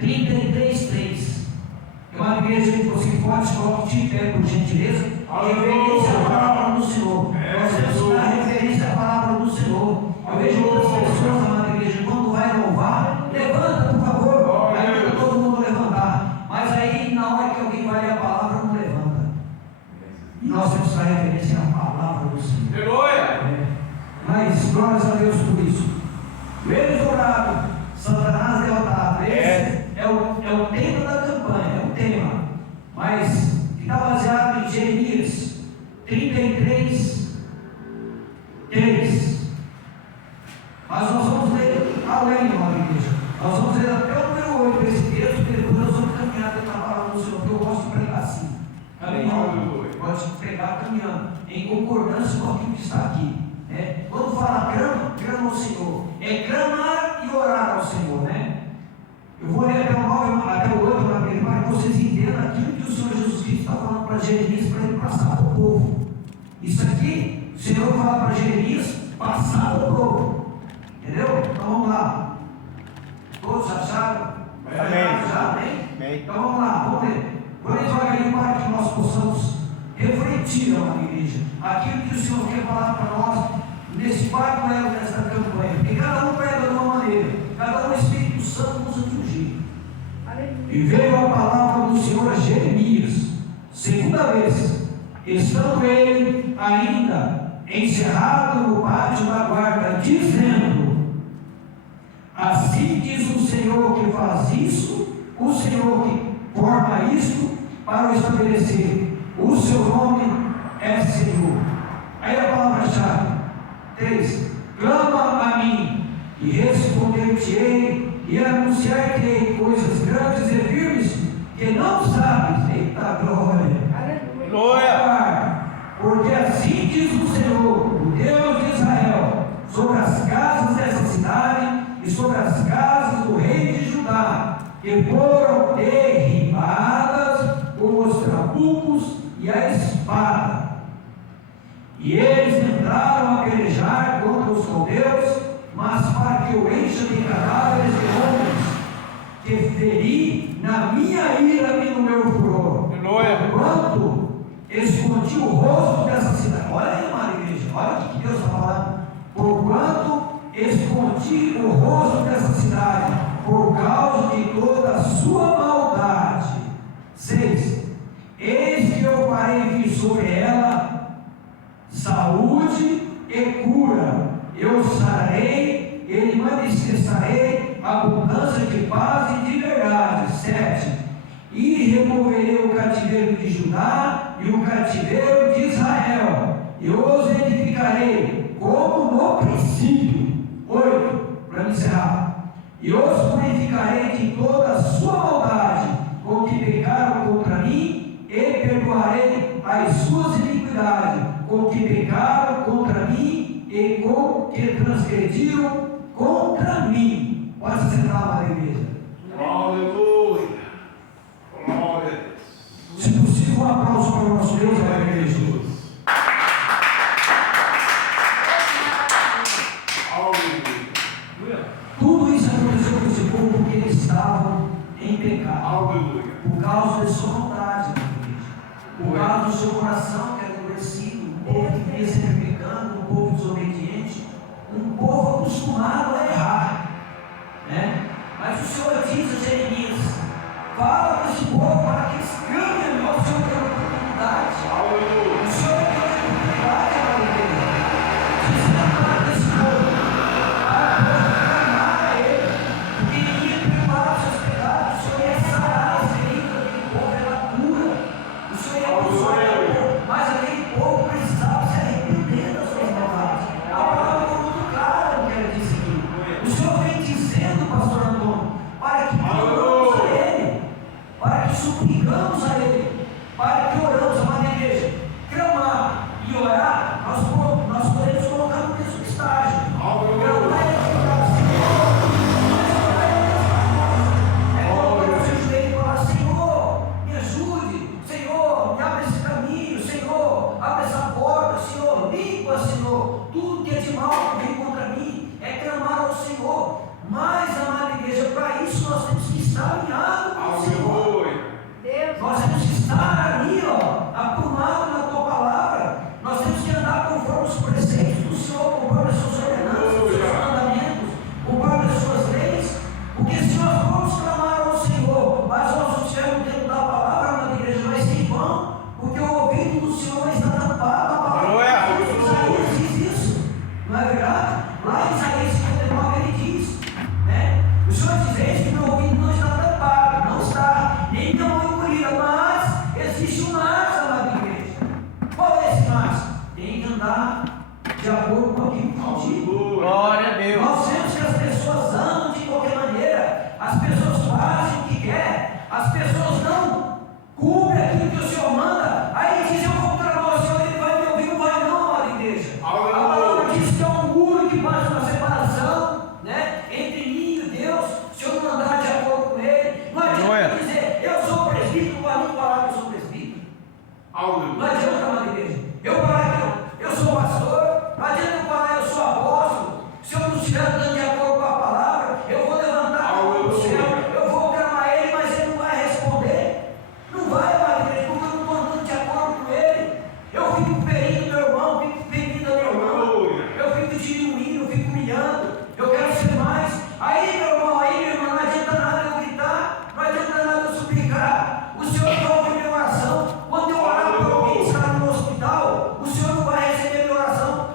33:3. É uma igreja que você pode colocar de pé, por gentileza. Referência à palavra do Senhor. Nós temos que dar referência à palavra do Senhor. Eu vejo muitas pessoas, amada igreja, quando vai louvar, levanta, por favor. Aí para todo mundo levantar. Mas aí, na hora que alguém vai ler a palavra, não levanta. E nós temos que dar referência à palavra do Senhor. Mas glórias a Deus por isso. Joelhos dourados, Satanás derrotado. Esse é o tema da campanha, é o tema. Mas que está baseado em Jeremias 33:3. Mas nós vamos ler além, irmã igreja. Nós vamos ler até o número 8 desse texto, e depois nós vamos caminhar dentro da palavra do Senhor, porque eu gosto de pregar assim. Amém? Gosto de pregar caminhando, em concordância com aquilo que está aqui. Quando fala clama ao Senhor. É clamar e orar ao Senhor, né? Eu vou ler até o 9, até o 8, para que vocês entendam aquilo que o Senhor Jesus Cristo está falando para Jeremias, para ele passar para o povo. Isso aqui, o Senhor fala para Jeremias passar para o povo. Entendeu? Então vamos lá. Todos acharam? Já, amém? Então vamos lá, vamos ler. Vou ler devagarinho para que nós possamos refletir, amada igreja, aquilo que o Senhor quer falar para nós nesse quarto elo desta campanha. Porque cada um prega de uma maneira, cada um o Espírito Santo usa de um jeito. E veio a palavra do Senhor a Jeremias, segunda vez, estando ele ainda encerrado no pátio da guarda, dizendo: assim diz o Senhor que faz isso, o Senhor que forma isto para o estabelecer. O seu nome é Senhor. Aí a palavra-chave 3: clama a mim, e responder-te-ei, e anunciar-te-ei coisas grandes e firmes que não sabes. Eita glória! Aleluia! Porque assim diz o Senhor, o Deus de Israel, sobre as casas dessa cidade e sobre as casas do rei de Judá, que foram derribadas com os trabucos e a espada. E eles entraram a pelejar contra os caldeus, mas para que eu encha de cadáveres de homens que feri na minha ira e no meu furor, enquanto escondi o rosto dessa cidade. Olha aí, amada igreja, olha o que Deus está falando. Porquanto escondi o rosto dessa cidade, por causa de toda a sua maldade. 6: eis que eu farei vir sobre ela saúde e cura, eu sararei, ele manifestarei abundância de paz e de verdade. 7: e removerei o cativeiro de Judá e o cativeiro de Israel, e os edificarei como no princípio. 8: para encerrar: e os purificarei de toda a sua maldade com que pecaram contra mim, e perdoarei as suas iniquidades com que pecaram contra mim e com que transgrediram contra mim. Pode se sentar lá na igreja. Aleluia! Glória a Deus. Se possível, um aplauso para o nosso Deus, na igreja. Tudo isso aconteceu com esse povo porque eles estavam em pecado. Aleluia. Por causa da sua maldade, na igreja. Por causa do seu coração que era endurecido, um povo que vinha sempre pecando, um povo desobediente, um povo acostumado a errar, né? Mas o Senhor diz a Jeremias: fala para esse povo para que eles clamem ao Senhor pela oportunidade. Aleluia. O Senhor tem oportunidade para igreja. Se você não falar desse povo, clamar a Ele, porque Ele ia perdoar os seus pecados, o Senhor ia sarar as feridas daquele povo, era cura. O Senhor ia consolar o povo, mas aquele povo precisava se arrepender das suas maldades. A palavra foi muito clara no que ela disse aqui. O Senhor vem dizendo, pastor Antônio, para que clamemos a Ele. que estar alinhados com o Senhor. Aleluia. Nós temos que estar ali, ó, aprumados na tua palavra. Nós temos que andar conforme os preceitos do Senhor, conforme as suas ordenanças, os seus mandamentos, conforme as suas leis. Porque se nós formos clamar ao Senhor, mas nós não estivermos dentro da palavra, na igreja vai ser em vão, porque o ouvido do Senhor está tampado. A palavra de Isaías diz isso, não é verdade? Lá em Isaías 59 ele diz, né? O Senhor diz: eis que meu ouvido não está tampado, não está, nem minha mão encolhida, mas existe um mas, amada igreja. Qual é esse mas? Tem que andar de acordo com aquilo que eu digo. Glória a Deus. Nós vemos que as pessoas andam de qualquer maneira, as pessoas fazem o que quer, as pessoas não cumprem aquilo que o Senhor manda. Aí diz: eu vou clamar ao Senhor, ele vai me ouvir, não vai não, amada igreja. A palavra diz que é um muro que faz uma separação, né, entre mim e Deus, se eu não andar de acordo com ele. Não adianta dizer: eu sou presbítero, não vai nem falar que eu sou presbítero. Não adianta, amada igreja. Eu falar que eu sou pastor, não adianta eu falar que eu sou apóstolo. Se eu não estiver andando de acordo com a palavra, eu vou levantar a mão do céu, eu vou clamar ele, mas ele não vai responder. Não vai, amada igreja, porque eu não estou andando de acordo com ele. Eu fico ferindo meu irmão, fico ferindo a minha irmã, eu fico diminuindo, eu fico humilhando, eu quero ser mais. Aí, meu irmão, aí, minha irmã, não adianta nada eu gritar, não adianta nada eu suplicar. O Senhor não ouve minha oração. Quando eu orar por alguém que está no hospital, o Senhor não vai receber minha oração.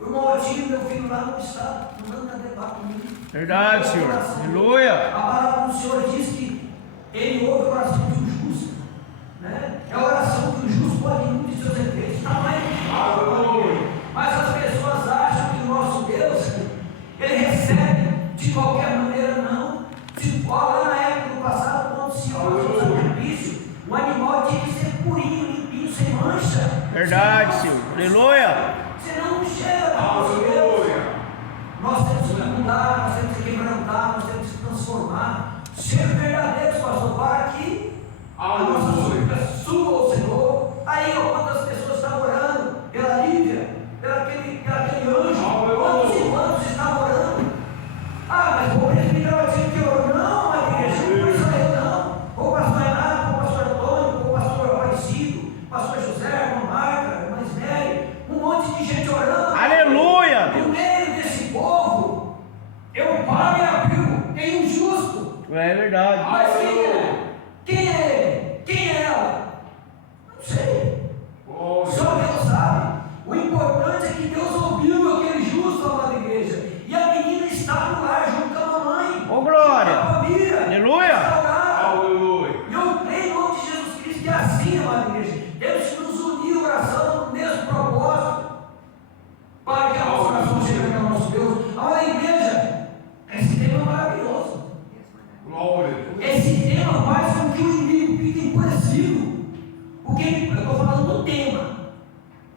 O irmão Otinho, meu filho lá não está, não anda levar comigo. Verdade, Senhor. Aleluia. A palavra do Senhor diz que ele ouve a oração de um justo, né? É a oração que o justo pode ir muito de seus efeitos. Está mais mas as pessoas acham que o nosso Deus, ele recebe de qualquer maneira, não. Se lá na época do passado, quando se olha o sacrifício, o animal tinha que ser purinho, limpinho, sem mancha. Verdade, Senhor. Aleluia. Senão não chega para o nosso Deus. Nós temos que mudar, nós temos que quebrantar, nós temos que transformar, ser verdadeiros, pastor, para que a nossa súplica suba ao Senhor. Aí, ó, quantas pessoas estavam orando pela Lívia, pelaquele anjo, quantos e quantos estavam orando? Ah, mas o presbítero vai dizer que orou. Não, a igreja não foi só eu, não. O pastor Renato, o pastor Antônio, o pastor Aparecido, o pastor José, a irmã Marta, a irmã Ismere, um monte de gente orando. Aleluia. No meio desse povo, eu paro e abriu, tem um justo. É verdade. Mas quem é? Quem é ele? Quem é ela? Não sei. Só Deus sabe. O importante é que Deus ouviu aquele justo, amada igreja. E a menina está no lar junto com a mamãe. Ô, glória. Com a família. Aleluia. Aleluia. E eu creio em nome de Jesus Cristo que é assim, amada igreja. Temos que nos unir em oração no mesmo propósito, para que a nossa oração chegue ao nosso Deus. Amada igreja, esse tema é maravilhoso. Glória. Esse tema faz com que o inimigo fique enfurecido. Porque eu estou falando do tema.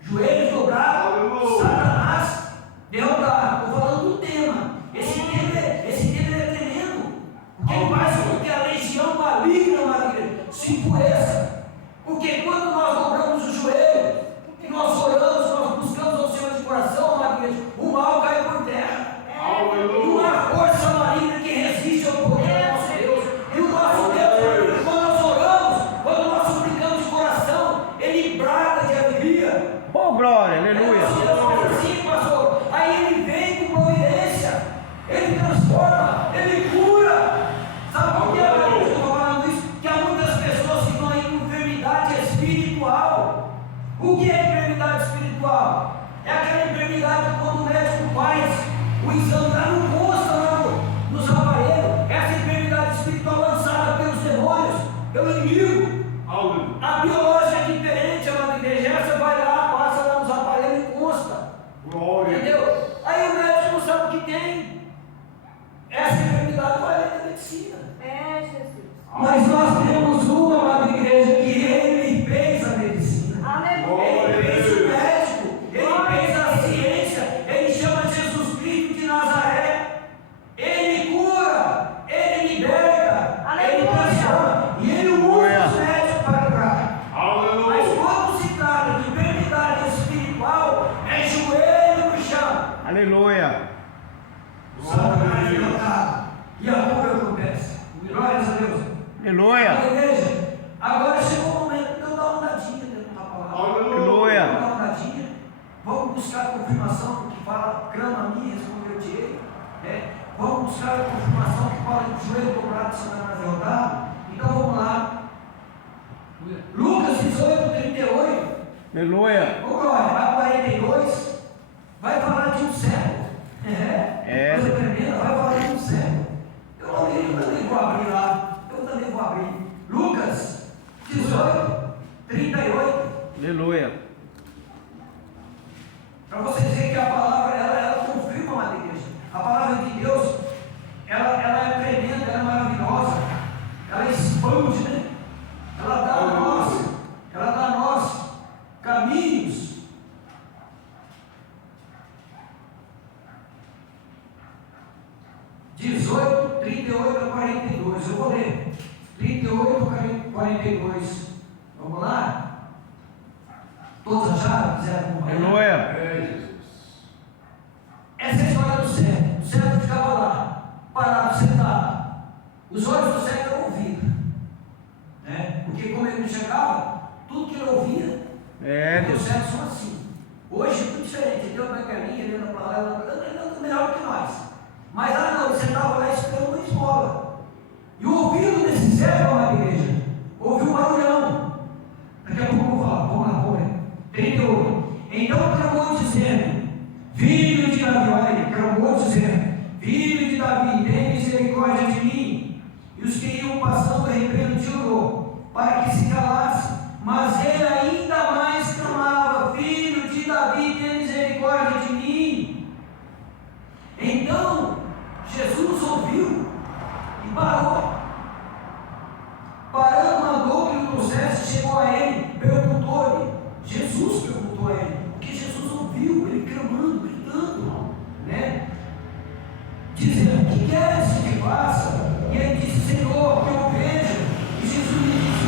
Joelhos dobrados, Satanás derrotado. Estou falando do tema. Esse tema é tremendo. Porque ele faz com que a legião maligna se enfureça. Porque quando nós dobramos o joelho, e nós oramos, nós buscamos ao Senhor de coração, o mal cai por terra. E não há força maligna que resiste ao poder do nosso Deus. E o nosso Deus, quando nós oramos, quando nós suplicamos de coração, ele brada de alegria. Ô, glória. Aleluia. Nosso Deus faz assim, pastor. Aí ele vem com providência, ele transforma, ele cura. Sabe por que eu estou falando isso? Que há muitas pessoas que estão aí com enfermidade espiritual. O que é enfermidade espiritual? É aquela enfermidade quando o médico faz o exame lá, não consta lá nos aparelhos. Essa enfermidade espiritual lançada pelos demônios, pelo inimigo. A biológica é diferente, amada igreja. Essa vai lá, passa lá nos aparelhos e consta. Glória. Entendeu? Aí o médico não sabe o que tem. Essa enfermidade vai além da medicina. É, Jesus. Mas nós temos uma, amada igreja, que ele fez a medicina. Aleluia. Ele fez o médico, ele fez a ciência, ele chama Jesus Cristo de Nazaré. Ele cura, ele liberta, ele transforma. E ele usa os médicos para curar. Mas quando se trata de enfermidade espiritual, é joelho no chão. Aleluia. Satanás derrotado. E a cura acontece. Glórias a Aleluia. Igreja, agora chegou o momento de eu dar uma andadinha dentro da palavra. Aleluia. Vamos dar uma andadinha. Vamos buscar a confirmação do que fala, clama a mim, respondeu-te-ei. Vamos buscar a confirmação que fala que o joelho dobrado será mais derrotado. Então vamos lá. Lucas 18, 38. Aleluia. Ô glória, vai 42. Vai falar de um cego. Coisa tremenda, vai falar de um cego. Eu também vou abrir lá. Eu também vou abrir. Lucas 18, 38. Aleluia. Para vocês verem que a palavra, ela confirma a igreja. A palavra de Deus, ela é tremenda, ela é maravilhosa. Ela expande, né? Ela dá a nós caminhos. (18, 38 a 42). Eu vou ler. 38 a 42. Vamos lá? Todos acharam? Quiseram acompanhar? Aleluia. É, Jesus. Essa é a história do cego. O cego ficava lá, parado, sentado. Os olhos do cego eram ouvidos. Porque como ele não chegava, tudo que ele ouvia, porque os cegos são assim. Hoje é tudo diferente. Ele deu uma galinha, ele anda para lá, ele anda melhor do que nós. Mas não, ele sentava lá esperando uma esmola. E o ouvido desse cego na igreja, ouviu um barulhão. Daqui a pouco eu vou falar, vamos lá. 38. Então clamou dizendo: Filho de Davi, olha aí, clamou dizendo: Filho de Davi, tem misericórdia de mim. E os que iam passando repreendendo te orou, para que se calasse. Mas ele ainda mais clamava: Filho de Davi, tem misericórdia de mim. Então Jesus ouviu e parou. Parando, mandou que o trouxesse, chegou a ele, perguntou-lhe. Jesus perguntou a ele, porque Jesus ouviu ele clamando, gritando, dizendo: que queres que te faça? E ele disse: Senhor, que eu veja. E Jesus lhe disse: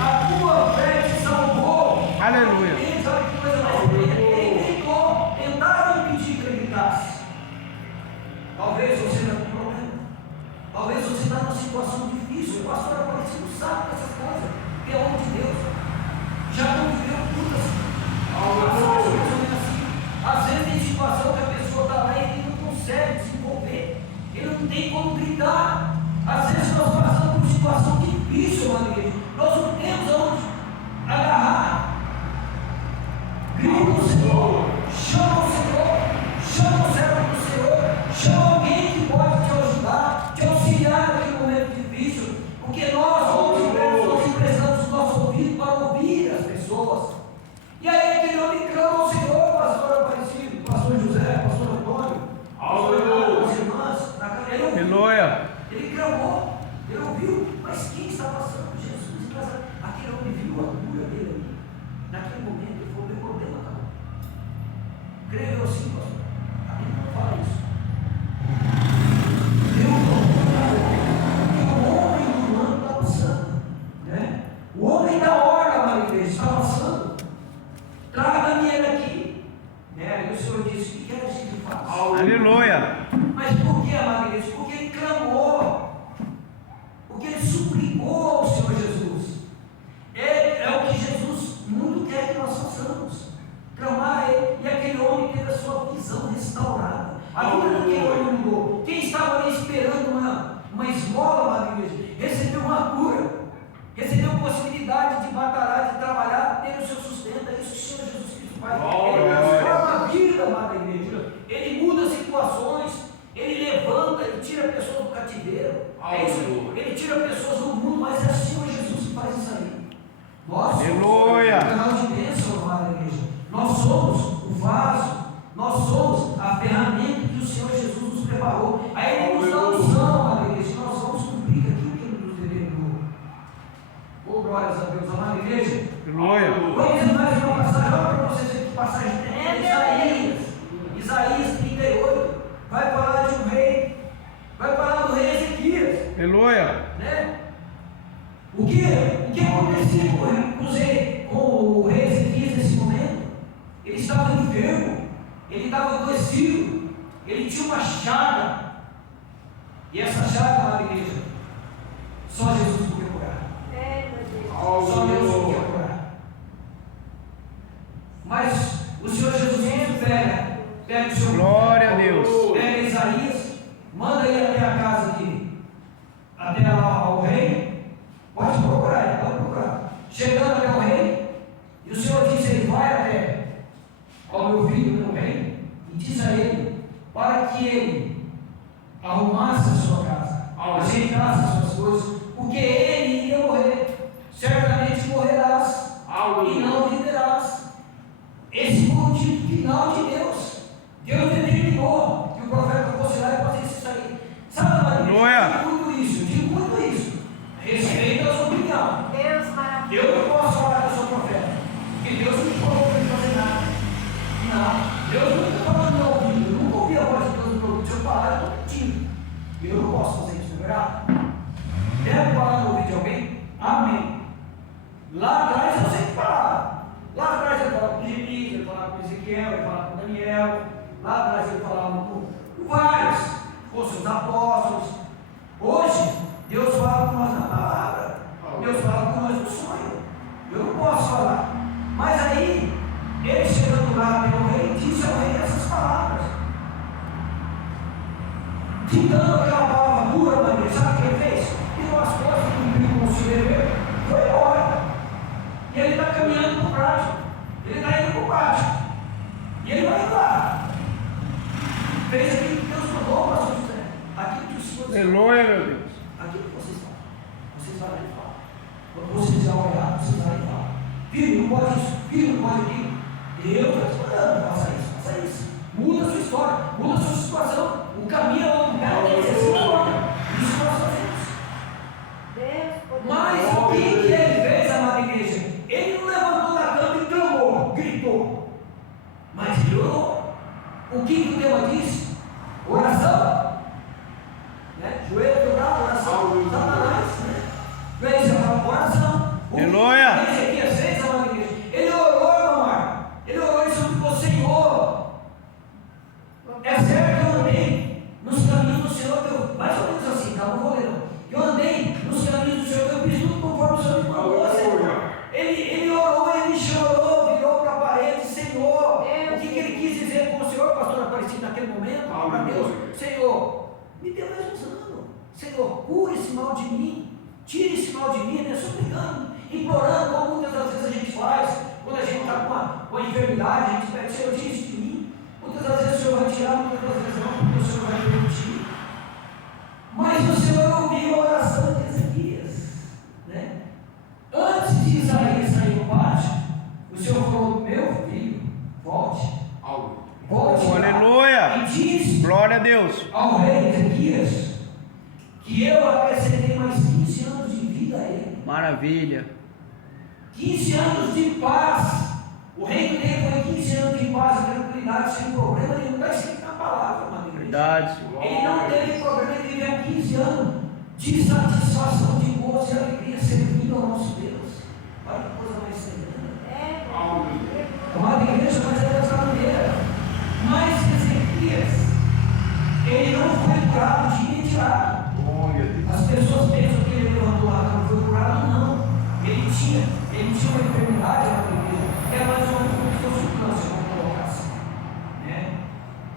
a tua fé te salvou. Aleluia. Olha que coisa mais bonita. Ele gritou, tentaram impedir que ele gritasse. Talvez você está com problema, talvez você está numa situação difícil. O pastor Aparecido sabe dessas coisas, que é homem de Deus, já conviveu muitas situações assim. Às vezes tem situação que a pessoa está lá e ele não consegue desenvolver, ele não tem como gritar. Às vezes nós passamos por situação difícil, meu amigo, nós não temos aonde agarrar. Grita o Senhor, chama o Senhor, chama o servo do Senhor, chama alguém que pode te ajudar, te auxiliar naquele momento difícil, porque nós, homens de Deus, nós emprestamos o nosso ouvido para ouvir as pessoas. E aí aquele homem clama ao Senhor, pastor Aparecido, pastor José, pastor Antônio, as irmãs, Aleluia. ele clamou, ele ouviu, mas quem está passando? Jesus. Aquele homem viu a cura dele ali, naquele momento ele falou: meu problema acabou. Creio eu sim, pastor. A Bíblia não fala isso. O homem do ano está passando, o homem da hora na igreja está passando. Traga-me ele aqui. E o Senhor disse: que queres que te faça? Aleluia. Mas por que, amada igreja? Porque ele clamou, porque ele suplicou ao Senhor Jesus. É o que Jesus muito quer que nós façamos, clamar a ele. E aquele homem teve a sua visão restaurada, a vida daquele homem mudou. Quem estava ali esperando uma esmola, amada igreja, recebeu uma cura, recebeu possibilidade de batalhar, de trabalhar, ter o seu sustento. É isso que o Senhor Jesus Cristo faz. Ele transforma a vida, amada igreja. Ele muda situações, ele levanta, ele tira pessoas do cativeiro. É isso, ele tira pessoas do mundo, mas é o Senhor Jesus que faz isso aí. Nós somos Aleluia. o canal de bênção, amada igreja. Nós somos o vaso, nós somos a ferramenta que o Senhor Jesus nos preparou. Aí ele nos dá a unção, amada igreja, nós vamos cumprir aquilo que ele nos determinou. Glórias a Deus, amada igreja. Aleluia. Vamos ver mais uma passagem, olha para vocês aqui, passagem de Isaías 38, vai falar de um rei, vai falar do rei Ezequias. Aleluia. O que acontecia com o rei Ezequias nesse momento? Ele estava enfermo, ele estava adoecido, ele tinha uma chaga, e essa chaga, amada igreja, só Jesus até ao rei. Pode procurar, pode procurar. Chegando até o rei, e o Senhor disse: ele vai até ao meu filho, meu rei, e diz a ele para que ele arrumasse a sua casa, ajeitasse as suas coisas, porque ele iria morrer. Certamente morrerás e não viverás. Esse foi o dito final de Deus. Deus determinou que o profeta fosse lá e fazia isso aí. Sabe, Maria? Eu digo muito isso. Respeita a sua opinião. Eu não posso falar que eu sou profeta, porque Deus não me falou para fazer nada. Não, Deus nunca falou no meu ouvido. Eu nunca ouvi a voz de Deus no meu ouvido. Se eu falar, eu estou mentindo. Eu não posso fazer isso, não é verdade? Deve falar no ouvido de alguém? Amém. Lá atrás eu sempre falava. Lá atrás ele falava com Jeremias, ele falava com Ezequiel, ele falava com Daniel. Lá atrás ele falava com vários, com seus apóstolos. Hoje, Deus fala com nós na palavra. Deus fala com nós no sonho. Eu não posso falar. Mas aí, ele chegando lá até o rei, disse ao rei essas palavras. Ditando aquela palavra dura, Maria, sabe o que ele fez? Tirou as costas, cumpriu com o seu dever, foi embora. E ele está caminhando para o pátio. Ele está indo para o pátio. E ele vai lá. Fez aquilo que Deus mandou, pastor José. Aquilo que o Senhor disse. Aleluia, meu Deus. Aquilo que vocês falam. Vocês vão falar. Quando vocês fizer algo errado, vocês vão falar. Filho, não pode isso. Filho, não pode aquilo. Eu estou te mandando. Faça isso, faça isso. Muda a sua história, muda a sua situação. O caminho é outro lugar, tem que ser assim agora. Isso nós fazemos. Mas o que ele fez, amada igreja? Ele não levantou da cama e clamou, gritou. Mas ele orou. O que o tema diz? Oração. Né? Joelho dobrado, oração. Satanás. Né? Fez a oração. Aleluia. Ezequias fez, amada igreja. Ele orou, meu amado. Ele orou e suplicou: Senhor. É certo que eu andei nos caminhos do Senhor, que eu, mais ou menos assim, tá? Não vou ler não. Eu andei nos caminhos do Senhor, que eu fiz tudo conforme o Senhor me mandou, Senhor. Ele orou, ele chorou, virou para a parede: Senhor. O que ele quis dizer com o Senhor, pastor Aparecido, naquele momento? Para Deus: Senhor, me dê mais uns anos. Senhor, cura esse mal de mim. Tire esse mal de mim, né? Suplicando, implorando, como muitas das vezes a gente faz. Quando a gente está com uma enfermidade, a gente pede: Senhor, tire isso de mim. Muitas das vezes o Senhor vai tirar, muitas das vezes não, porque o Senhor vai permitir. Mas o Senhor ouviu a oração de Ezequias, né? Antes de Isaías sair do pátio, o Senhor falou: meu filho, volte. Volte. Aleluia. E diz Glória a Deus. ao rei Ezequias que eu acrescentei mais 15 anos de vida a ele. Maravilha. 15 anos de paz. O reino dele foi 15 anos de paz e tranquilidade, sem problema nenhum. Está escrito na palavra, mano. Verdade. Ele não teve problema, ele viveu 15 anos de satisfação, de gozo e alegria, servindo ao nosso Deus. Olha que coisa mais tremenda. Amada igreja, mas é dessa maneira. Mas Ezequias, ele não foi curado de imediato. As pessoas pensam que ele levantou lá, não foi curado, não. Ele tinha uma enfermidade, é mais ou menos como se fosse um câncer, vamos colocar assim. Né?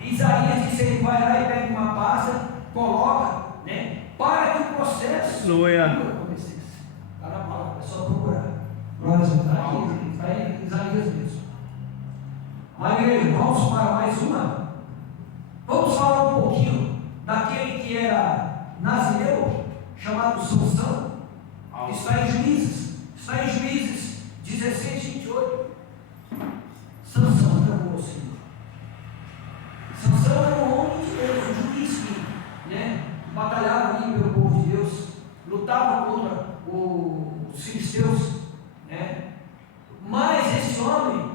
Isaías disse: ele vai lá e pega uma pasta, coloca, né? Para que o processo Aleluia. acontecesse. Está na palavra, é só procurar. Glória a Deus, está aqui, está em Isaías mesmo. Mas igreja, vamos para mais uma. Vamos falar um pouquinho daquele que era nazireu, chamado Sansão, que está em Juízes. Está em Juízes 16, 28. Sansão clamou ao Senhor. Sansão era um homem de Deus, um juiz que, né, batalhava ali pelo povo de Deus, lutava contra os filisteus, né? Mas esse homem,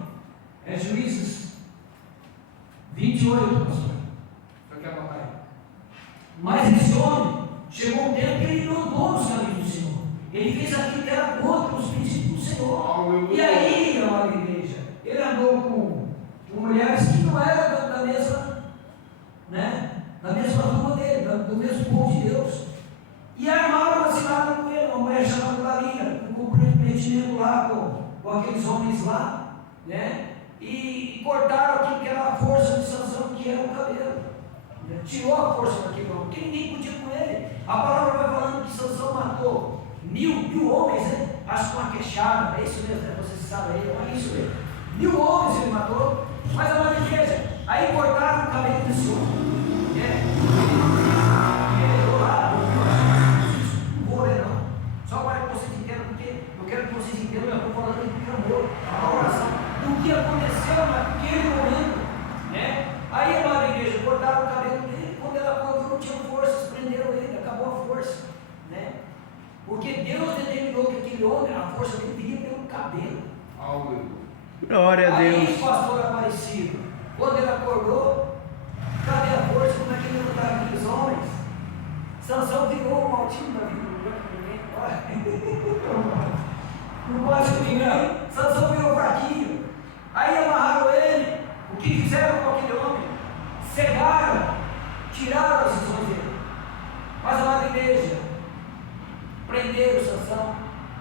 é Juízes 28, pastor. Foi que a batalha. Mas esse homem, chegou um tempo que ele não andou nos caminhos do Senhor. Ele fez aquilo que era contra os princípios do Senhor. E aí, amada igreja, ele andou com mulheres que não eram da mesma, né, da mesma rua dele, do mesmo povo de Deus. E armaram uma cilada com ele, uma mulher chamada Dalila, um comprometimento lá com aqueles homens lá, né? E cortaram aquilo que era a força de Sansão, que era o cabelo. tirou a força daquele homem, porque ninguém podia com ele. A palavra vai falando que Sansão matou mil homens, né? Acho que uma queixada, é isso mesmo, né? Vocês sabem aí, é isso mesmo. 1000 homens ele matou, mas a mãe igreja, aí cortaram o cabelo desse homem, né? Ele ficou lá, não vou ler não, só para que vocês entendam, porque eu quero que vocês entendam, eu estou falando de clamor, a oração, do que aconteceu naquele momento, né? Aí a amada igreja, cortaram o cabelo dele, quando ela acordou não tinha forças, prenderam ele, acabou a força, né? Porque Deus determinou que aquele homem, a força dele viria pelo cabelo. Aleluia. Glória a Aí, Deus. pastor Aparecido, quando ele acordou, cadê a força? Como é que ele lutava com aqueles homens? Sansão virou um altinho da vida, não pode com ninguém. Sansão virou fraquinho. Aí amarraram ele. O que fizeram com aquele homem? Cegaram, tiraram as visões dele. Mas a amada igreja, prenderam Sansão.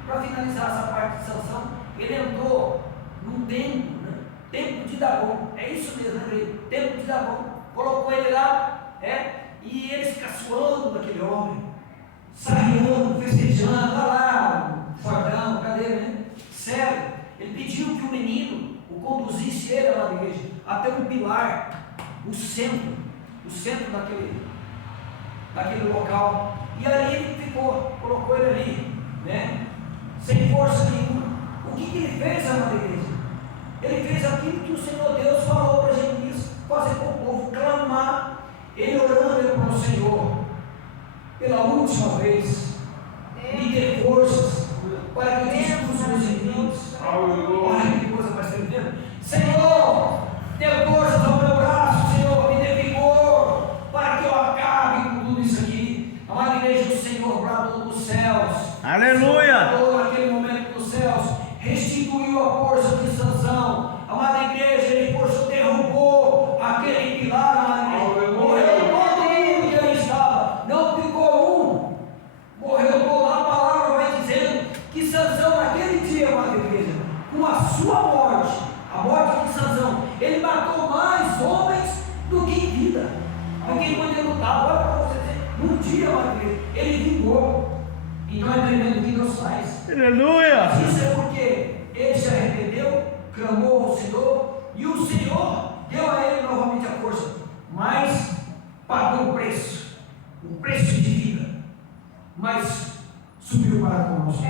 Para finalizar essa parte de Sansão, ele entrou num templo, né? Templo de Dagon, é isso mesmo, né? Templo de Dagon, colocou ele lá, e eles caçoando daquele homem, sarriando, festejando, olha lá, fortão, cadê, né? Sério, ele pediu que o menino o conduzisse ele lá na igreja, até um pilar, o centro daquele local, e ali ele ficou, colocou ele ali, né? Sem força nenhuma. O que ele fez, amada igreja? Ele fez aquilo que o Senhor Deus falou para Jeremias, fazer com o povo, clamar, ele orando para o Senhor, pela última vez, me dê forças, para que eu discurse meus inimigos. Olha que coisa mais tremenda. Senhor, dê forças ao meu braço, Senhor, me dê vigor, para que eu acabe com tudo isso aqui. Amada igreja, o Senhor bradou dos céus. Aleluia! Naquele momento dos céus, restituiu a força de Sansão. Amada igreja, ele forçou, derrubou aquele pilar, amada igreja. Morreu todo mundo que ali estava, não ficou um, morreu todo. A palavra vai dizendo que Sansão, naquele dia, amada igreja, com a sua morte, a morte de Sansão, ele matou mais homens do que em vida, do que quando ele lutava. Olha para você dizer, num dia, amada igreja, ele vingou. Então é tremendo o que Deus faz. Aleluia! Isso é porque ele se arrependeu, clamou ao Senhor, e o Senhor deu a ele novamente a força, mas pagou o preço de vida, mas subiu para conosco.